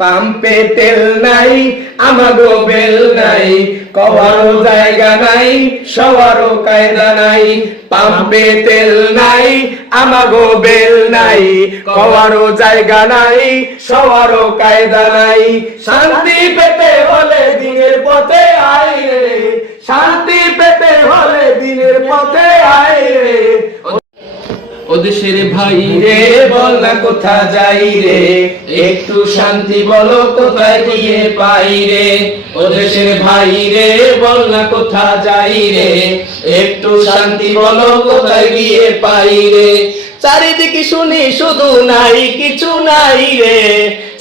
পাম্পে তেল নাই আমাগো বেল নাই কওয়ারও জায়গা নাই সওয়ারও কায়দা নাই পাম্পে তেল নাই আমাগো বেল নাই কওয়ারও জায়গা নাই সওয়ারও কায়দা নাই শান্তি পেতে হলে দিনের পথে আয় রে শান্তি পেতে হলে দিনের পথে আয় রে ও দেশের ভাই রে বল না কোথা যাই রে একটু শান্তি বলো কোথায় গিয়ে পাই রে ও দেশের ভাই রে বল না কোথা যাই রে একটু শান্তি বলো কোথায় গিয়ে পাই রে চারিদিকে শুনি শুধু নাই কিছু নাই রে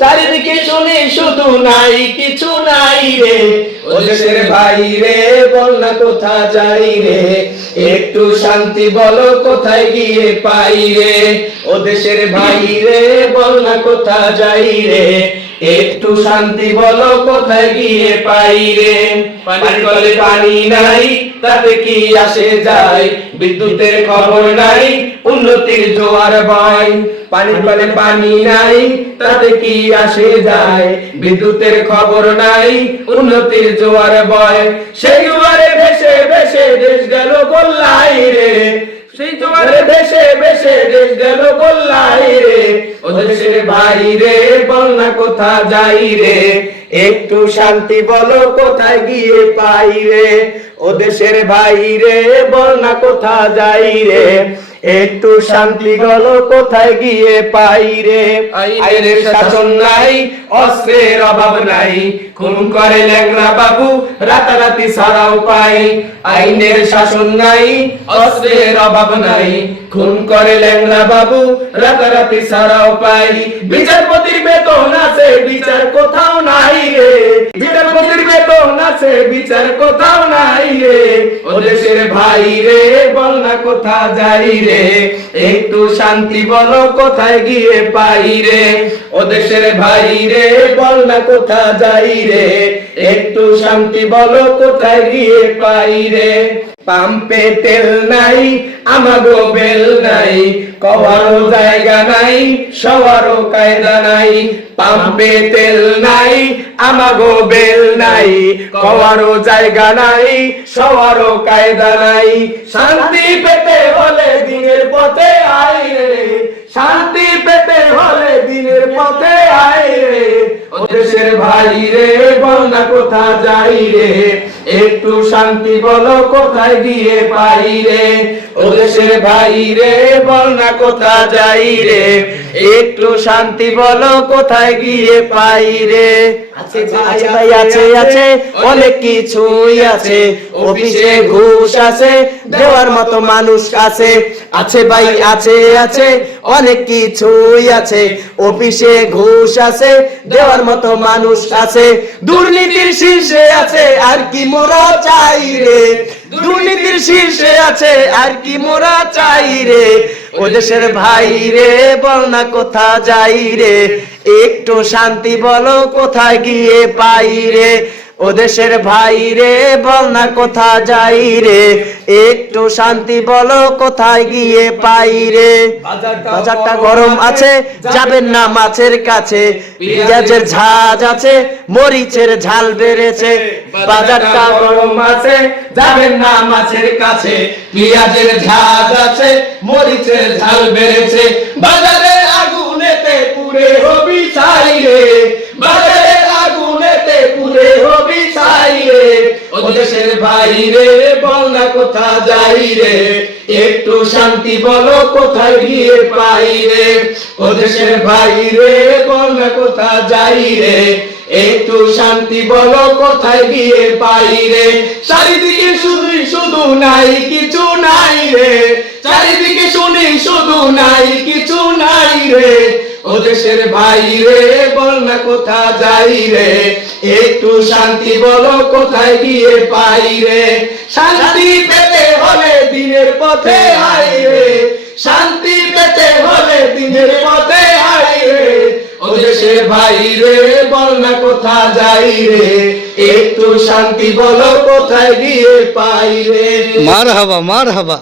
চারিদিকে শুনি শুধু নাই কিছু নাই রে ও দেশের ভাই রে বল না কোথা যাই রে একটু শান্তি বলো কোথায় গিয়ে পাই রে ও দেশের ভাই রে বল না কোথা যাই রে একটু শান্তি বলো কোথায় গিয়ে পাই রে পানির কলে পানি নাই তাতে কি আসে যায় বিদ্যুতের খবর নাই উন্নতির জোয়ার বয় পানির কলে পানি নাই তাতে কি আসে যায় বিদ্যুতের খবর নাই উন্নতির জোয়ার বয় সেই জোয়ারে ভেসে ভেসে দেশ গেল গোল্লাই রে সেই জোয়ারে ভেসে ভেসে দেশ গেল গোল্লাই রে ও দেশের ভাই রে বল না কোথা যাই রে একটু শান্তি বলো কোথায় গিয়ে পাই রে ও দেশের ভাই রে বল না কোথা যাই রে একটু শান্তি বলো কোথায় গিয়ে পাই রে আইনের শাসন নাই অস্ত্রের অভাব নাই খুন করে ল্যাংড়া বাবু রাতারাতি ছাড়াও পাই আইনের শাসন নাই অস্ত্রের অভাব নাই খুন করে ল্যাংড়া বাবু রাতারাতি ছাড়াও পাই বিচারপতির বেতন আছে বিচার কোথাও নাই রে বিচারপতির বেতন আছে বিচার কোথাও নাই রে ও দেশের ভাই রে বল না কোথা যাই রে একটু শান্তি বলো কোথায় গিয়ে পাই রে ও দেশের ভাই রে বল না কোথা যাই রে একটু শান্তি বলো কোথায় গিয়ে পাই রে পাম্পে তেল নাই আমাগো বেল নাই কওয়ারও জায়গা নাই সওয়ারও কায়দা নাই পাম্পে তেল নাই আমাগো বেল নাই কওয়ারও জায়গা নাই সওয়ারও কায়দা নাই শান্তি পেতে হলে দিনের পথে আয় রে শান্তি পেতে হলে দিনের পথে আয় রে ও দেশের ভাই রে বল না কোথা যাই রে একটু শান্তি বলো কোথায় গিয়ে পাই রে ও দেশের ভাই রে বল না কোথা যাই রে একটু শান্তি বলো কোথায় গিয়ে পাই রে আছে ভাই আছে আছে অনেক কিছুই আছে অফিসে ঘুষ আছে দেওয়ার মতো মানুষ আছে আছে ভাই আছে আছে অনেক কিছুই আছে অফিসে ঘুষ আছে দেওয়ার মতো মানুষ আছে দুর্নীতির শীর্ষে আছে আর কি মোরা চাই রে দুর্নীতির শীর্ষে আছে আর কি মোরা চাই রে ও দেশের ভাই রে বল না কোথা যাই রে একটু শান্তি বলো কোথায় গিয়ে পাই রে ও দেশের ভাই রে বল না কোথা যাই রে একটু শান্তি বলো কোথায় গিয়ে পাই রে বাজারটা গরম আছে যাবেন না মাছের কাছে পেঁয়াজের ঝাঁজ আছে মরিচের ঝাল বেড়েছে বাজারটা গরম আছে যাবেন না মাছের কাছে পেঁয়াজের ঝাঁজ আছে মরিচের ঝাল বেড়েছে বাজারে আগুনেতে পুড়ে হবি ছাই রে বাজারে আগুনেতে পুড়ে হবি ছাই রে ও দেশের ভাই রে বল না কোথা যাই রে একটু শান্তি বলো কোথায় গিয়ে পাই রে ও দেশের ভাই রে বল না কোথা যাই রে একটু শান্তি বলো কোথায় গিয়ে পাই রে চারিদিকে শুধু শুধু নাই কিছু নাই রে চারিদিকে শুনি শুধু নাই কিছু নাই রে ও দেশের ভাই রে বল না কোথা যাই রে একটু শান্তি বলো কোথায় গিয়ে পাই রে শান্তি পেতে হলে দিনের পথে আয় রে শান্তি পেতে হলে দিনের পথে আয় রে ও দেশের ভাই রে বল না কোথা যাই রে একটু শান্তি বলো কোথায় গিয়ে পাই রে মারহাবা মারহাবা।